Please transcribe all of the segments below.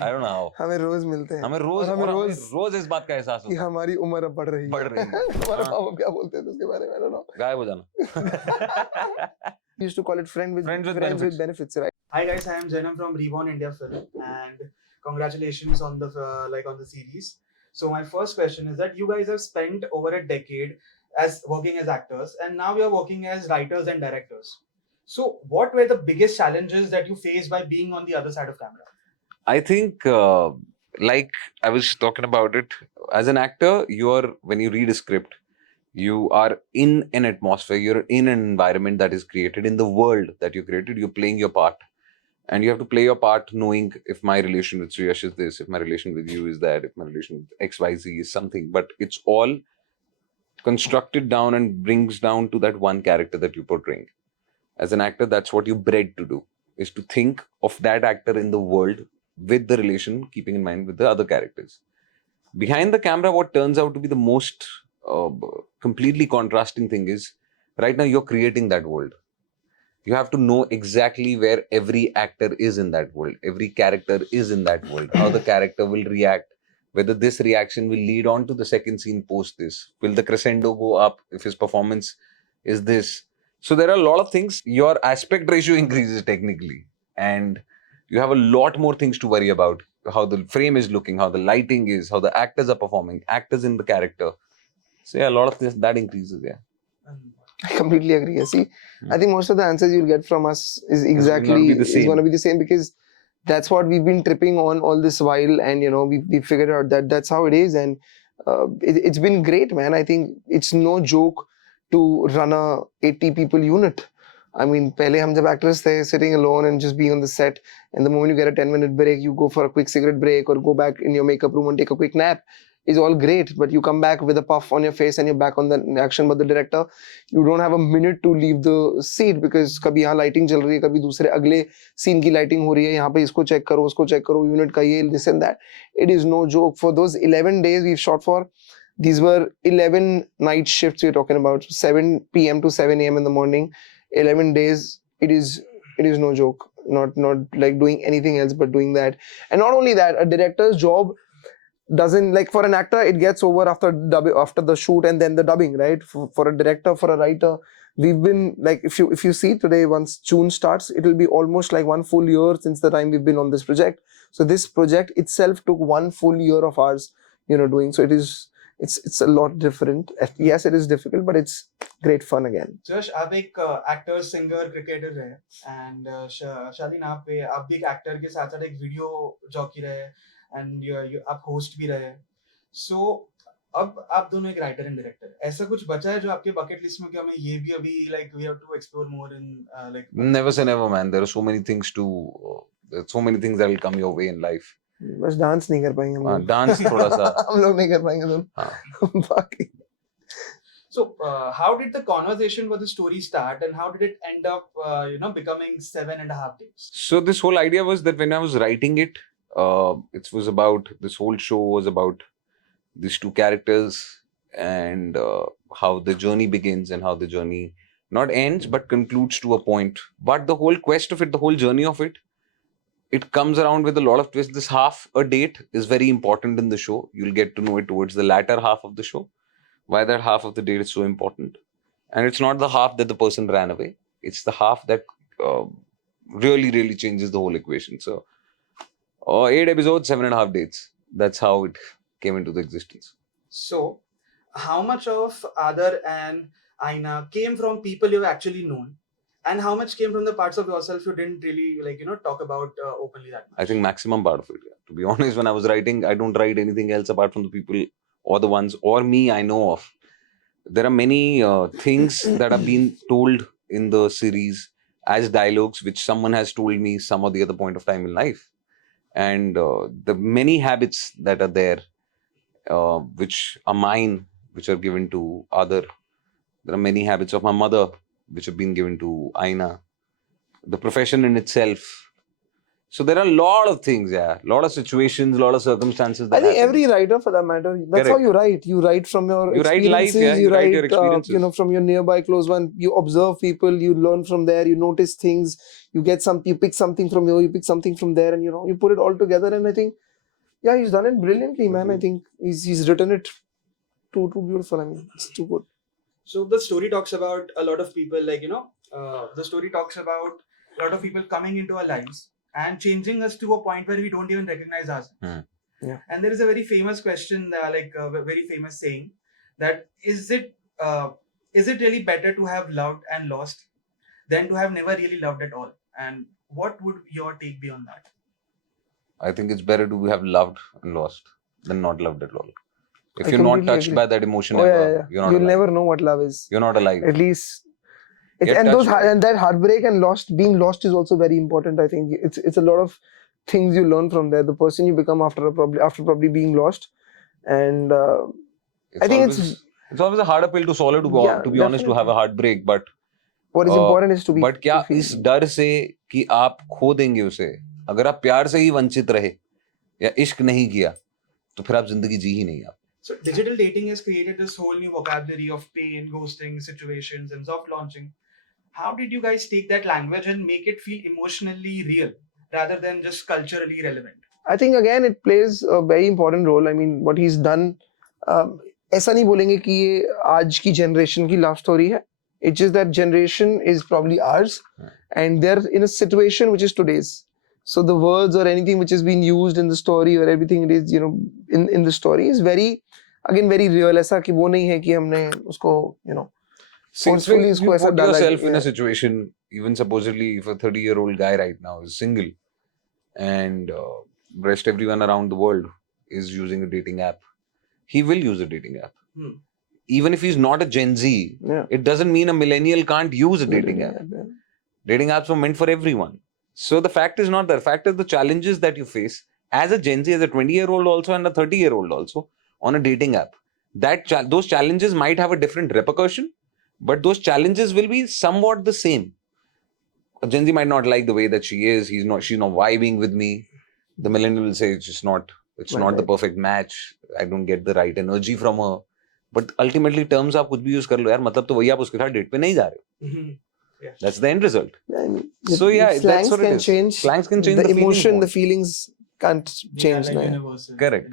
I don't know how. हमें रोज मिलते हैं हमें रोज और हमें रोज इस बात का एहसास कि होता है हमारी उम्र अब बढ़ रही बढ़ रही है हमारे हाँ। पापा क्या बोलते थे उसके बारे में I don't know. गायब हो जाना We used to call it friends with benefits, right? Hi guys, I am Jainam from Reborn India Film, and congratulations on the on the series. So my first question is that you guys have spent over a decade as working as actors, and now you are working as writers and directors. So what were the biggest challenges that you faced by being on the other side of camera? I think like I was talking about it, as an actor when you read a script, you are in an atmosphere, you're in an environment that is created, in the world that you created, you're playing your part, and you have to play your part knowing if my relation with Suyyash is this, if my relation with you is that, if my relation with XYZ is something, but it's all constructed down and brings down to that one character that you're portraying. As an actor, that's what you're bred to do, is to think of that actor in the world with the relation, keeping in mind with the other characters. Behind the camera, what turns out to be the most completely contrasting thing is, right now you're creating that world. You have to know exactly where every actor is in that world, every character is in that world, how the character will react, whether this reaction will lead on to the second scene post this. Will the crescendo go up if his performance is this? So there are a lot of things. Your aspect ratio increases technically, and you have a lot more things to worry about. How the frame is looking, how the lighting is, how the actors are performing, actors in the character. So yeah, a lot of this that increases. Yeah. I completely agree. See, I think most of the answers you'll get from us is exactly going to be the same because that's what we've been tripping on all this while, and we figured out that that's how it is, and it's been great, man. I think it's no joke to run a 80 people unit. I mean, pehle hum jab actors the sitting alone and just being on the set, and the moment you get a 10-minute break, you go for a quick cigarette break or go back in your makeup room and take a quick nap. Is all great, but you come back with a puff on your face and you're back on the action. But the director, you don't have a minute to leave the seat because कभी यहाँ lighting चल रही है, कभी दूसरे अगले scene की lighting हो रही है, यहाँ पे इसको check करो, उसको check करो, unit का ये, this and that. It is no joke. For those 11 days we've shot for, these were 11 night shifts we're talking about, 7 p.m. to 7 a.m. in the morning, 11 days. It is no joke. Not like doing anything else but doing that. And not only that, a director's job doesn't, like, for an actor it gets over after the shoot and then the dubbing, right? For a director, for a writer, we've been like, if you see today, once June starts, it'll be almost like 1 full year since the time we've been on this project. So this project itself took 1 full year of ours doing. So it's a lot different. Yes, it is difficult, but it's great fun again. Suyyash, आप एक actor, singer, cricketer रहे, and Shaalien आप भी एक actor के साथ साथ एक video jockey रहे, and आप host भी रहे. So अब आप दोनों एक writer and director. ऐसा कुछ बचा है जो आपके bucket list में कि हमें ये भी अभी, like, we have to explore more in like. Never say never, man. There are so many things that will come your way in life. बस डांस नहीं कर पाएंगे हम लोग. डांस थोड़ा सा हम लोग नहीं कर पाएंगे तुम. बाकी. So how did the conversation for the story start, and how did it end up becoming 7.5 days? So this whole idea was that when I was writing it, this whole show was about these two characters and how the journey begins and how the journey not ends but concludes to a point. But the whole quest of it, the whole journey of it comes around with a lot of twists. This half a date is very important in the show. You'll get to know it towards the latter half of the show, why that half of the date is so important. And it's not the half that the person ran away. It's the half that really, really changes the whole equation. So 8 episodes, 7.5 dates. That's how it came into the existence. So how much of Aadar and Aaina came from people you've actually known, and how much came from the parts of yourself you didn't really talk about openly that much? I think maximum part of it. Yeah. To be honest, when I was writing, I don't write anything else apart from the people or the ones or me I know of. There are many things that have been told in the series as dialogues which someone has told me some or the other point of time in life. And the many habits that are there, which are mine, which are given to Aadar. There are many habits of my mother which have been given to Aaina. The profession in itself, So there are a lot of things, a lot of situations, a lot of circumstances that I think happen. every writer, for that matter, that's how you write. You write from your You write life, experiences. you write your experiences. From your nearby close one. You observe people. You learn from there. You notice things. You pick something from here. You pick something from there, and you put it all together. And I think, yeah, he's done it brilliantly, man. I think he's written it too beautiful. I mean, it's too good. So the story talks about a lot of people, the story talks about a lot of people coming into our lives and changing us to a point where we don't even recognize ourselves. Yeah. And there is a very famous question, a very famous saying, that is it really better to have loved and lost than to have never really loved at all? And what would your take be on that? I think it's better to have loved and lost than not loved at all. If you're not touched by that emotion ever, you're not alive. You'll never know what love is. You're not alive. At least. And that heartbreak and being lost is also very important. I think it's a lot of things you learn from there. The person you become after probably being lost, and I think it's always a harder pill to swallow. To be honest, to have a heartbreak, but what is important is to be. But क्या इस डर से कि आप खो देंगे उसे, अगर आप प्यार से ही वंचित रहे या इश्क नहीं किया, तो फिर आप जिंदगी जी ही नहीं आप. So digital dating has created this whole new vocabulary of pain, ghosting, situations, and soft launching. How did you guys take that language and make it feel emotionally real rather than just culturally relevant? I think again it plays a very important role. I mean, what he's done. ऐसा नहीं बोलेंगे कि ये आज की generation की love story है. It's just that generation is probably ours, and they're in a situation which is today's. So the words or anything which is being used in the story or everything it is, in the story is very real. ऐसा कि वो नहीं है कि हमने उसको, forcefully you put yourself in a situation, even supposedly if a 30-year-old guy right now is single and rest everyone around the world is using a dating app, he will use a dating app. Even if he's not a Gen Z, it doesn't mean a millennial can't use a dating app. Dating apps are meant for everyone. So the fact is not that. The fact is the challenges that you face as a Gen Z, as a 20-year-old also and a 30-year-old also on a dating app. Those challenges might have a different repercussion, but those challenges will be somewhat the same. A Gen Z might not like the way that she is. She's not vibing with me. The millennial will say it's not the perfect match. I don't get the right energy from her. But ultimately terms आप कुछ भी use कर लो यार, मतलब तो वही आप उसके साथ date पे नहीं जा रहे हो. That's the end result. So that's what it is. Slangs can change the emotion, the feelings can't change. Correct.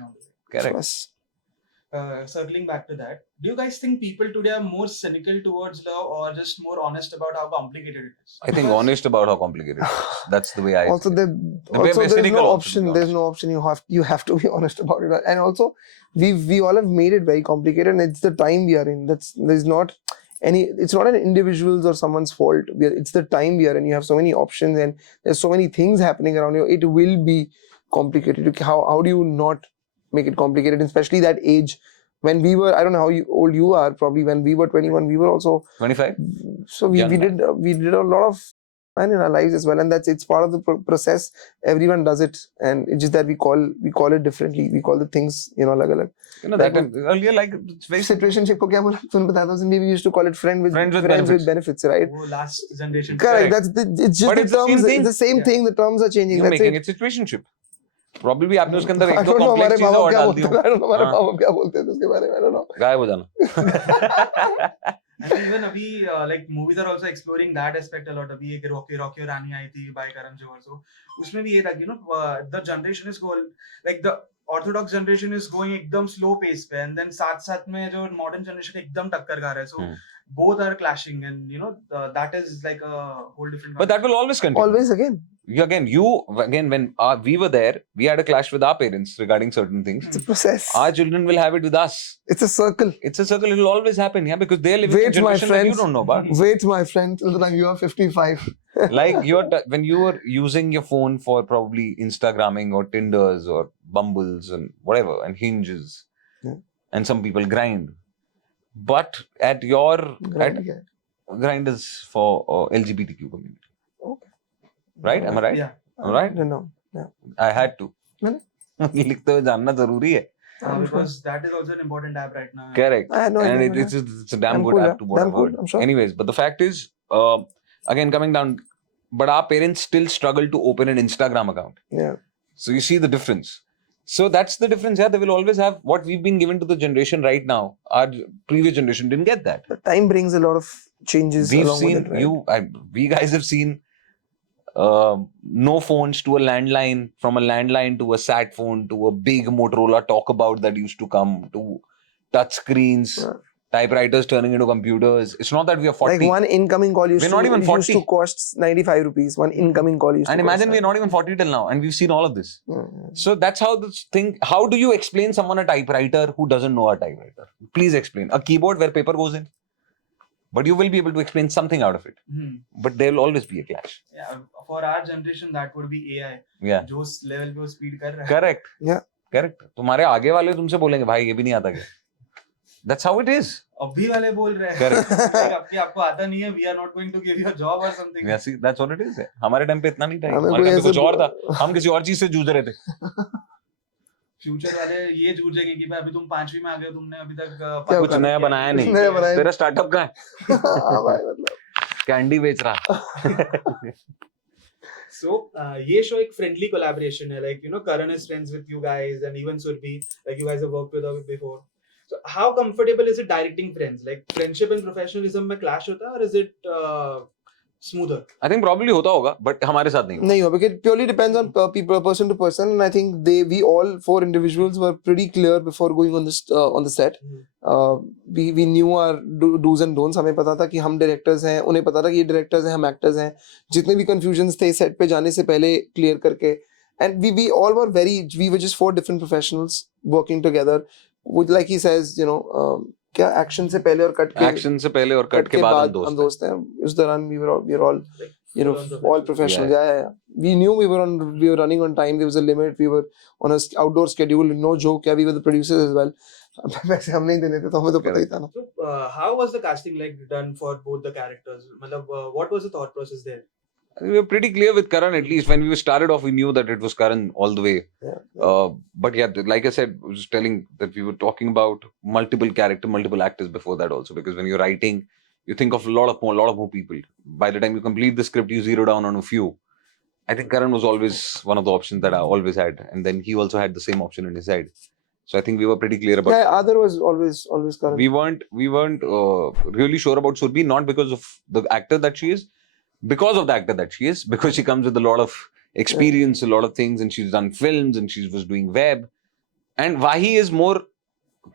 Circling back to that, do you guys think people today are more cynical towards love or just more honest about how complicated it is? I think honest about how complicated it is. That's the way I also there's no option. There's no option. You have to be honest about it. And also we all have made it very complicated, and it's the time we are in. It's not an individual's or someone's fault. It's the time we are in. You have so many options and there's so many things happening around you. It will be complicated. How do you not make it complicated, especially that age when we were, I don't know how old you are, probably when we were 21, we were also 25. So we did a lot of fun in our lives as well, and it's part of the process. Everyone does it, and it's just that we call it differently. We call the things alag. That earlier, like it's very situationship ko kya bola? तुमने बताया था, we used to call it friends with benefits, right? Oh, last generation. Correct. It's just the terms. It's the same thing. The terms are changing. You're making it situationship. Probably आपने उसके अंदर एक दो complex चीजें और डाल दी हो. I don't know हमारे माँ बाप क्या बोलते हैं उसके बारे में. I don't know. गायब हो जाना. And even abhi, like movies are also exploring that aspect a lot. Abhi एक Rocky Aur Rani आई थी by Karan Johar. So उसमें भी ये था कि the generation is going, like the orthodox generation is going एकदम slow pace पे, and then साथ में जो modern generation एकदम टक्कर खा रहा है. So both are clashing, and that is like a whole different. But that will always continue. Always again. When we were there, we had a clash with our parents regarding certain things. It's a process. Our children will have it with us. It's a circle. It will always happen, because they're living in a generation that you don't know about. Wait, my friend, till the time you are 55. Like when you were using your phone for probably Instagramming or Tinders or Bumbles and whatever, and Hinges, and some people grind. But at your grind is for LGBTQ community. Okay. Right? Am I right? Yeah. Am I right? No. Yeah. I had to. लिखते हुए जानना जरूरी है. Because that is also an important app right now. Correct. And it's a damn good app to what I've heard. I'm sure. Anyways, but the fact is, again coming down, but our parents still struggle to open an Instagram account. Yeah. So you see the difference. So that's the difference. Yeah, they will always have what we've been given to the generation right now. Our previous generation didn't get that. But time brings a lot of changes We've along seen with it, right? we guys have seen no phones to a landline, from a landline to a sat phone to a big Motorola talkabout that used to come, to touch screens, Yeah. typewriters turning into computers. It's not that we are 40. Like one incoming call We're not even 40. used to cost 95 rupees. One incoming call used And to imagine cost we're not even 40 till now, and we've seen all of this. Yeah. So that's how this thing. How do you explain someone a typewriter who doesn't know a typewriter? Please explain. A keyboard where paper goes in. But you will be able to explain something out of it. But there will always be a clash. Yeah, for our generation, that would be AI. Yeah. जो उस level पे वो speed कर रहा है. Correct. Yeah. Correct. तुम्हारे आगे वाले तुमसे बोलेंगे भाई ये भी नहीं आता क्या? That's how it is. अभी वाले बोल रहे हैं. Correct. Like, आपको आता नहीं है. We are not going to give you a job or something. Yeah, see, that's what it is. हमारे टाइम पे इतना नहीं था. हमें हमारे कोई टाइम पे कुछ ऐसे और था. हम किसी और चीज से जूझ रहे थे. फ्यूचर वाले ये जूझेंगे कि भाई अभी तुम 5वीं में आ गए हो, तुमने अभी तक कुछ नया बनाया नहीं. नया बनाया. तेरा स्टार्टअप कहाँ है? हाँ भाई, मतलब कैंडी बेच रहा. So ये शो एक friendly collaboration है. Like, you know, Karan is friends with you guys, and even Surbhi, like you guys have worked with her before. So how comfortable is it directing friends? Like, friendship and professionalism में clash होता है, or is it smoother? I think probably होता होगा, but हमारे साथ नहीं. नहीं हो, because it purely depends on people, person to person, and I think we all 4 individuals were pretty clear before going on on the set. We knew our do's and don'ts. हमें पता था कि हम directors हैं, उन्हें पता था कि ये directors हैं, हम actors हैं. जितने भी confusions थे set पे जाने से पहले clear करके, and we all were we were just 4 different professionals working together. With, like he says, you know, क्या एक्शन से पहले और कट के एक्शन से पहले और कट के बाद हम दोस्त हैं. उस दौरान we were all you know all professionals. Yeah. We knew we were running on time. There was a limit. We were on a outdoor schedule. No joke. Yeah, we were the producers as well. पैसे हम नहीं देने थे तो हमें तो पता ही था ना. So how was the casting like done for both the characters? मतलब what was the thought process there? We were pretty clear with Karan, at least when we started off, we knew that it was Karan all the way. Yeah. But yeah, like I said, I was telling that we were talking about multiple actors before that also, because when you're writing, you think of a lot of more people. By the time you complete the script, you zero down on a few. I think Karan was always one of the options that I always had, and then he also had the same option in his head. So I think we were pretty clear about. Yeah, Aadar was always Karan. We weren't really sure about Surbhi, not because of the actor that she is. Because of the actor that she is, because she comes with a lot of experience, a lot of things, and she's done films and she was doing web. And Wahi is more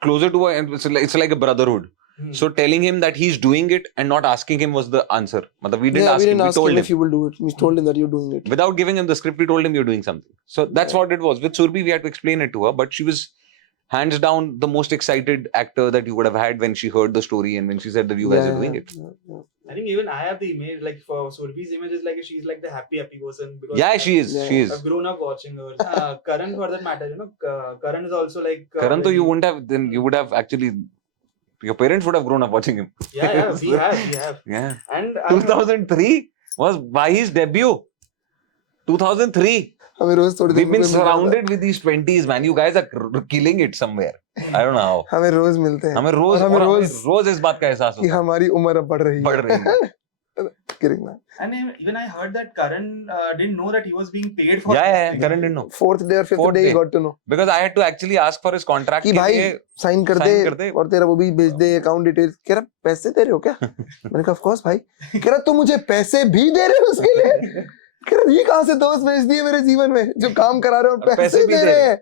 closer to her, and it's like a brotherhood. So telling him that he's doing it and not asking him was the answer. We didn't ask him, we told him if you will do it. We told him that you're doing it. Without giving him the script, we told him you're doing something. So that's what it was. With Surbhi, we had to explain it to her, but she was hands down the most excited actor that you would have had when she heard the story and when she said that you guys are doing it. I think even I have the image, like for Surbhi's image is like she's like the happy person. Because yeah, she is. She is. I've grown up watching her. Karan, for that matter, you know, Karan is also like. Karan, though you wouldn't have. Then you would have actually. Your parents would have grown up watching him. Yeah, we have. Yeah. And 2003 was Wahi's debut. 2003. We've been surrounded with these 20s, man. You guys are killing it somewhere. I don't know how. हमें रोज मिलते हैं. हमें रोज इस बात का एहसास होता है कि हमारी उम्र अब बढ़ रही है. Kidding, man. And even I heard that Karan didn't know that he was being paid for. Yeah, Karan didn't know. 4th day or 5th day he got to know. Because I had to actually ask for his contract. कि भाई sign कर दे और तेरा वो भी भेज दे account details. कह रहा पैसे दे रहे हो क्या? मैंने कहा of course भाई. कह रहा तुम मुझे पैसे भी दे रहे हो उसके लिए? कह रहा ये कहाँ से दोस्त भेज दिए मेरे जीवन में जो काम करा रहे हो और पैसे दे रहे हैं.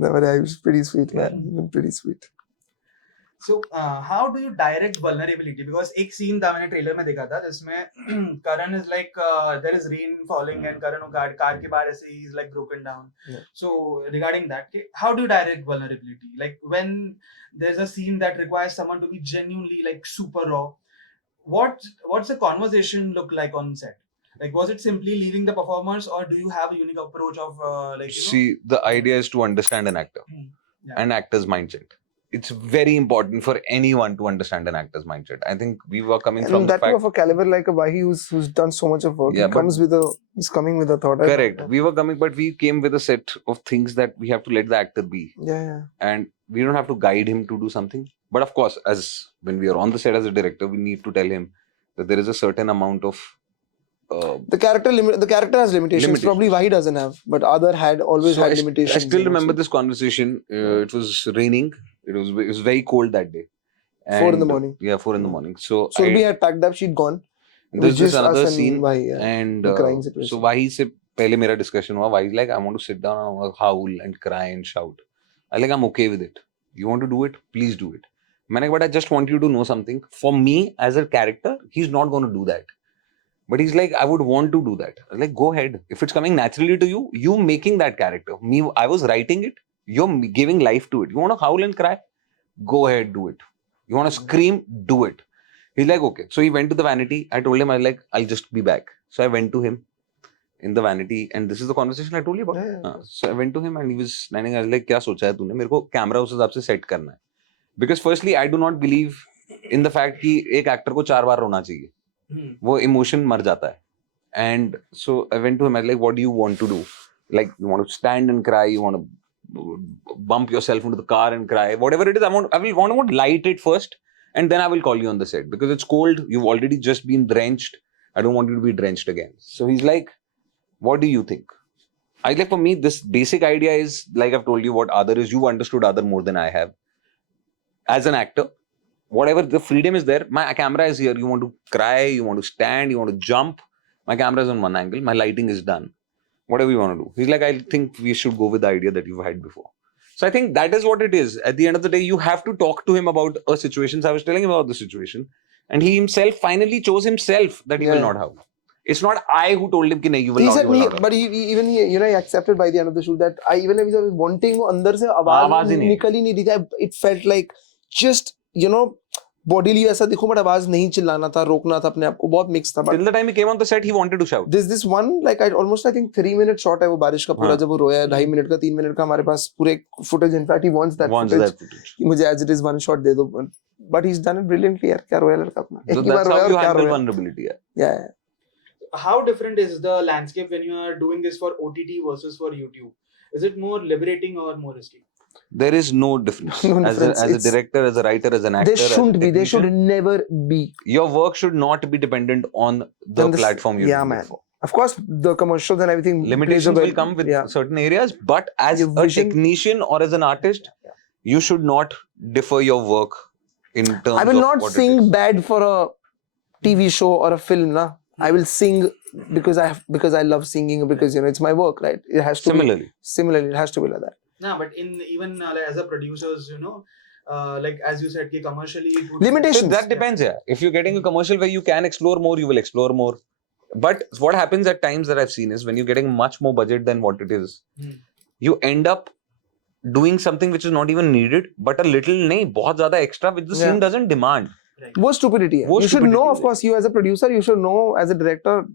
No, but I was pretty sweet, man. Pretty sweet. So how do you direct vulnerability? Because एक scene था मैंने trailer में देखा था जिसमें Karan is like there is rain falling and Karan car के बाहर ऐसे he's like broken down. Yeah. So regarding that, how do you direct vulnerability? Like when there's a scene that requires someone to be genuinely like super raw, what's the conversation look like on set? Like was it simply leaving the performers or do you have a unique approach of like you know? See, the idea is to understand an actor, an actor's mindset. It's very important for anyone to understand an actor's mindset. I think we were coming from the fact of a caliber like a Wahi who's done so much of work. Yeah, he's coming with a thought. Correct. We were coming, but we came with a set of things that we have to let the actor be. Yeah. And we don't have to guide him to do something. But of course, as when we are on the set as a director, we need to tell him that there is a certain amount of the character has limitations. Probably why he doesn't have, but Aadar had always had limitations. I still remember this conversation. It was raining. It was very cold that day. 4 in the morning. Yeah, 4 in the morning. So Surbi had packed up. She'd gone. There's this another scene, Vahi, and the crying situation. so Vahi se pehle mera discussion hua. Vahi's like, I want to sit down, I want to howl and cry and shout. I'm okay with it. You want to do it? Please do it. But I just want you to know something. For me, as a character, he's not going to do that. But he's like, I would want to do that. I was like, go ahead. If it's coming naturally to you, you making that character. Me, I was writing it. You're giving life to it. You want to howl and cry? Go ahead, do it. You want to scream? Do it. He's like, okay. So he went to the vanity. I told him, I was like, I'll just be back. So I went to him in the vanity, and this is the conversation I told you about. Yeah. So I went to him and he was standing. I was like, क्या सोचा है तूने? मेरे को camera उस हिसाब से set करना है. Because firstly, I do not believe in the fact कि एक एक्टर को 4 बार रोना चाहिए. वो इमोशन मर जाता है. And so I went to him. I was like, what do you want to do? Like, you want to stand and cry? You want to bump yourself into the car and cry? Whatever it is, I want to light it first, and then I will call you on the set because it's cold. You've already just been drenched. I don't want you to be drenched again. So he's like, what do you think? I like, for me, this basic idea is, like I've told you what Aadar is. You understood Aadar more than I have. As an actor, whatever the freedom is there, my camera is here. You want to cry, you want to stand, you want to jump. My camera is on one angle. My lighting is done. Whatever you want to do. He's like, I think we should go with the idea that you've had before. So I think that is what it is. At the end of the day, you have to talk to him about a situation. So I was telling him about the situation. And he himself finally chose himself that he will not have. It's not I who told him that you will not. But he accepted by the end of the shoot that I was wanting अंदर से आवाज निकल ही नहीं रही थी. It felt like just, bodily वैसा दिखो, but आवाज नहीं चिल्लाना था, रोकना था अपने आप को, बहुत mixed था. Till the time he came on the set, he wanted to shout. This one, like I think 3-minute shot है वो बारिश का पूरा, जब वो रोया है 2.5 मिनट का 3 मिनट का हमारे पास पूरे footage. In fact, he wants that footage. मुझे as it is one shot दे दो. But he's done it brilliantly यार. क्या रोया लड़का अपना. So that's how you handle vulnerability. Yeah. How different is the landscape when you are doing this for OTT versus for YouTube? Is it more liberating or more risky? There is no difference. As a director, as a writer, as an actor. They shouldn't be. They should never be. Your work should not be dependent on the platform you're doing it for. Of course, the commercials and everything. Limitations will come with certain areas, but as a technician or as an artist, you should not differ your work in terms of. I will not sing bad for a TV show or a film, na. I will sing because I love singing, because it's my work, right? It has to similarly it has to be like that. No, but even like, as a producers, like as you said, commercially limitations. That depends, yeah. If you're getting a commercial where you can explore more, you will explore more. But what happens at times that I've seen is when you're getting much more budget than what it is, you end up doing something which is not even needed, but a little बहुत ज़्यादा extra which the scene doesn't demand. What stupidity. You should know, of course, you as a producer, you should know, as a director,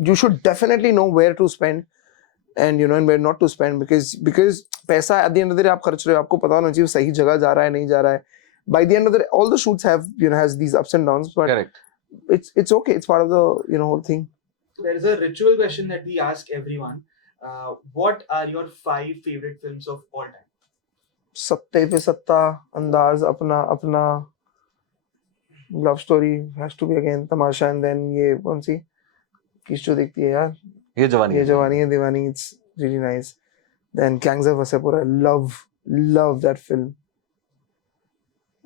you should definitely know where to spend and and where not to spend, because पैसा at the end of the day आप खर्च रहे हो, आपको पता होना चाहिए सही जगह जा रहा है नहीं जा रहा है. By the end of the day, all the shoots have has these ups and downs, but correct. It's okay. It's part of the whole thing. There is a ritual question that we ask everyone. What are your 5 favorite films of all time? सत्ते पे सत्ता, अंदाज, अपना love story has to be again, Tamasha, and then ये कौन सी किस जो देखती है यार, ये जवानी है दीवानी. It's really nice. Then Gangs of Wasseypur, I love that film.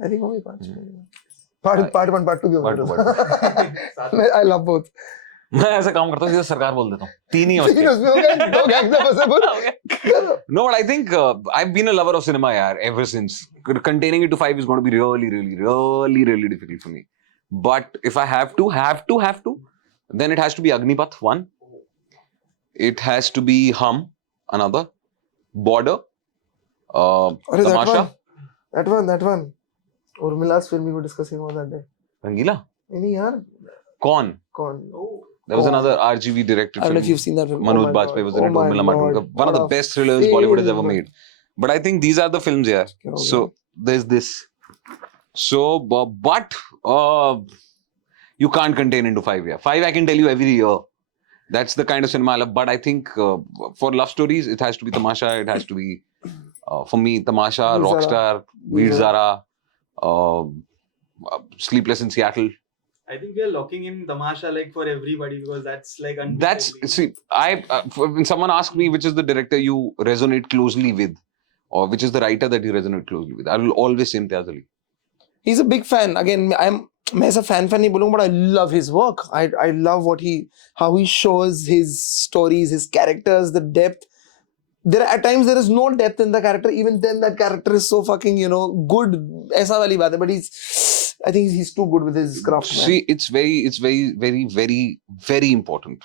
I think only part 1, part 2 भी होगा. I love both. मैं ऐसा काम करता हूँ, सीधा सरकार बोल देता हूँ. 3 ही होते. 2 Gangs of Wasseypur. No, but I think I've been a lover of cinema ever since. Containing it to 5 is going to be really difficult for me. But if I have to, then it has to be Agnipath 1. It has to be Hum, another. Border. Tamasha. That one. Urmila's film we were discussing about that day. Rangila? Any yaar? Con. Oh. There was another RGV directed film. I don't know if you've seen that film. Manoj Bajpayee was in it. One of the best thrillers Bollywood has ever made. But I think these are the films, yeah. So there's this. So, but you can't contain into 5, yeah. 5 I can tell you every year. That's the kind of cinema I love. But I think for love stories, it has to be Tamasha. It has to be, for me, Tamasha, Rockstar, Veer Zara, Sleepless in Seattle. I think we are locking in Tamasha like for everybody because that's like That's unbeatable. see, when someone asks me which is the director you resonate closely with, or which is the writer that you resonate closely with, I will always say Imtiaz Ali. He's a big fan. Again, मैं ऐसा fan नहीं बोलूँगा, but I love his work. I love how he shows his stories, his characters, the depth. At times there is no depth in the character. Even then, that character is so fucking good. ऐसा वाली बात है. But I think he's too good with his craft. Man. See, it's very important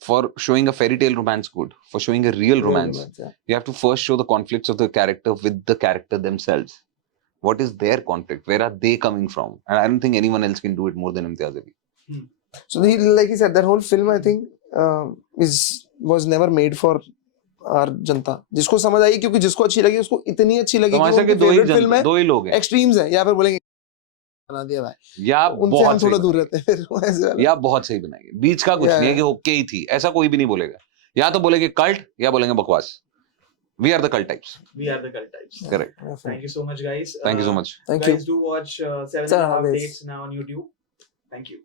for showing a fairy tale romance good, for showing a real romance. Yeah. You have to first show the conflicts of the character with the character themselves. What is their conflict? Where are they coming from? And I don't think anyone else can do it more than Imtiaz Ali. So like he said, that whole film I think was never made for our जनता. जिसको समझ आई, क्योंकि जिसको अच्छी लगी उसको इतनी अच्छी लगी कि उनकी फेवरेट फिल्म है. दो ही लोग हैं. एक्सट्रीम्स हैं, या फिर बोलेंगे बना दिया भाई, या उनसे हम थोड़ा दूर रहते हैं फिर ऐसे वाला. या बहुत सही बनाई है. बीच का कुछ नहीं है कि ओके ही थी, ऐसा कोई भी नहीं बोलेगा. या तो बोलेंगे कल्ट या बोलेंगे बकवास. We are the cult types. We are the cult types. Correct. Thank you so much, guys. Thank you so much. Thank guys, you. do watch 7.5 Dates now on YouTube. Thank you.